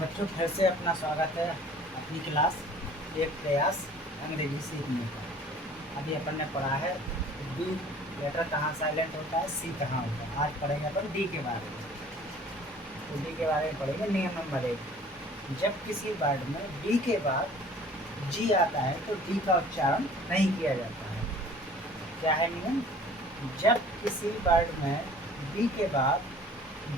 बच्चों फिर से अपना स्वागत है अपनी क्लास एक प्रयास अंग्रेजी सीखने का। अभी अपन ने पढ़ा है बी लेटर कहाँ साइलेंट होता है, सी कहाँ होता है। आज पढ़ेंगे अपन डी के बारे में। तो डी के बारे में पढ़ेंगे। नियम नंबर 1, जब किसी वर्ड में डी के बाद जी आता है तो डी का उच्चारण नहीं किया जाता है। क्या है नियम? जब किसी वर्ड में डी के बाद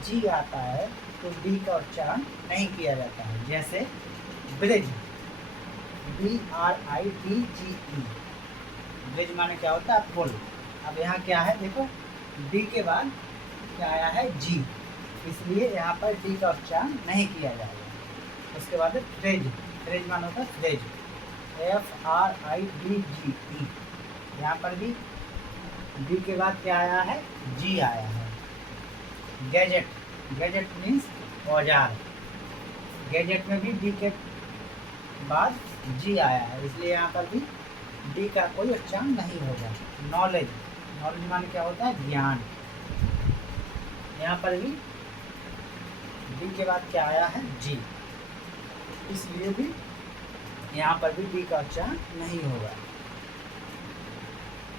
जी आता है तो डी का उच्चारण नहीं किया जाता है। जैसे ब्रिज, BRIDGE, ब्रिज माने क्या होता है? पुल। अब यहाँ क्या है देखो, डी के बाद क्या आया है? जी, इसलिए यहाँ पर डी का उच्चारण नहीं किया जाएगा। उसके बाद फ्रिज, फ्रिज माने होता है फ्रिज, FRIDGE, यहाँ पर भी डी के बाद क्या आया है? जी आया है। गैजेट, गैजेट मीन्स औजार, गैजेट में भी डी के बाद जी आया है, इसलिए यहाँ पर भी डी का कोई उच्चारण नहीं होगा। नॉलेज, नॉलेज माने क्या होता है? ज्ञान, यहाँ पर भी डी के बाद क्या आया है? जी, इसलिए भी यहाँ पर भी डी का उच्चारण नहीं होगा।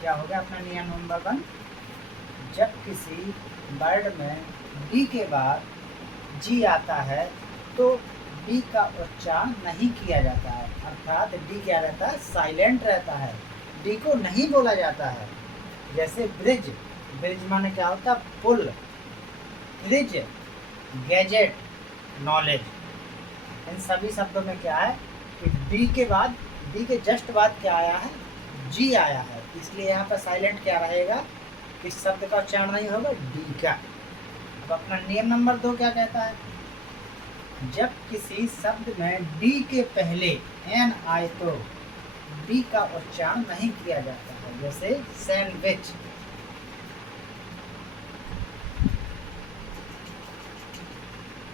क्या होगा अपना नियम नंबर 1? जब किसी वर्ड में डी के बाद जी आता है तो डी का उच्चारण नहीं किया जाता है, अर्थात डी क्या रहता है? साइलेंट रहता है, डी को नहीं बोला जाता है। जैसे ब्रिज, ब्रिज माने क्या होता है? पुल, फ्रिज, गैजेट, नॉलेज, इन सभी शब्दों में क्या है कि डी के बाद, डी के जस्ट बाद क्या आया है? जी आया है, इसलिए यहाँ पर साइलेंट क्या रहेगा? इस शब्द का उच्चारण नहीं होगा, डी का। अब अपना नियम नंबर 2 क्या कहता है? जब किसी शब्द में डी के पहले एन आए तो डी का उच्चारण नहीं किया जाता है। जैसे सैंडविच,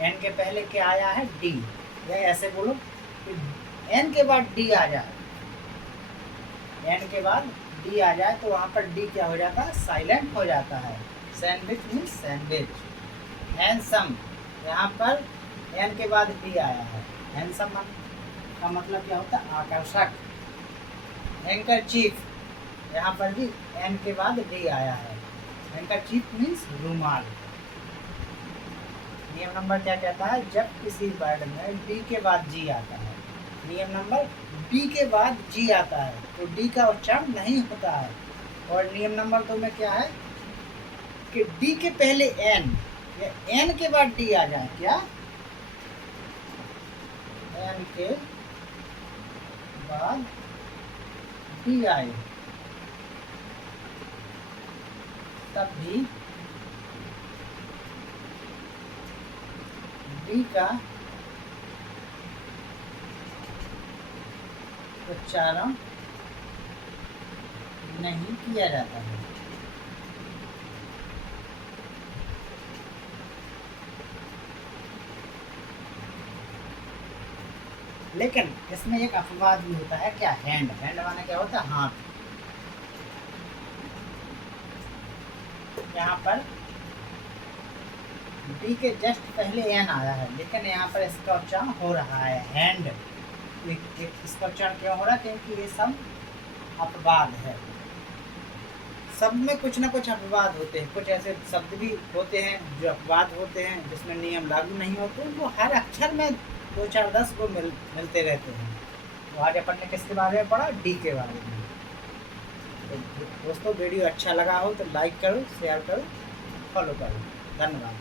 एन के पहले क्या आया है? डी, या ऐसे बोलो कि एन के बाद डी आ जाए, एन के बाद डी आ जाए तो वहाँ पर डी क्या हो जाता है? साइलेंट हो जाता है। Sandwich means sandwich. हैंडसम, यहाँ पर एन के बाद डी आया है, हैंडसम का मतलब क्या होता है? आकर्षक। हैंकरचीफ, यहाँ पर भी एन के बाद डी आया है, हैंकरचीफ मीन्स रुमाल। नियम नंबर क्या कहता है? जब किसी वर्ड में डी के बाद जी आता है, नियम नंबर डी के बाद जी आता है तो डी का उच्चारण नहीं होता है। और नियम नंबर 2 में क्या है कि डी के पहले एन या एन के बाद डी आ जाए, क्या? एन के बाद डी आए तब भी डी का उच्चारण नहीं किया जाता है। लेकिन इसमें एक अपवाद भी होता है। क्या? हैंड, हैंड माने क्या होता है? हाथ। यहाँ पर डी के जस्ट पहले एन आया है, लेकिन यहाँ पर इसका उच्चारण हो रहा है हैंड। इसका उच्चारण क्यों हो रहा है? क्योंकि ये सब अपवाद है। शब्द में कुछ ना कुछ अपवाद होते हैं, कुछ ऐसे शब्द भी होते हैं जो अपवाद होते हैं, जिसमें नियम लागू नहीं होते, वो हर अक्षर में 2, 4, 10 को मिलते रहते हैं। तो आज अपन ने किसके बारे में पढ़ा? डी के बारे में। तो दोस्तों वीडियो अच्छा लगा हो तो लाइक करो, शेयर करो, फॉलो करो। धन्यवाद।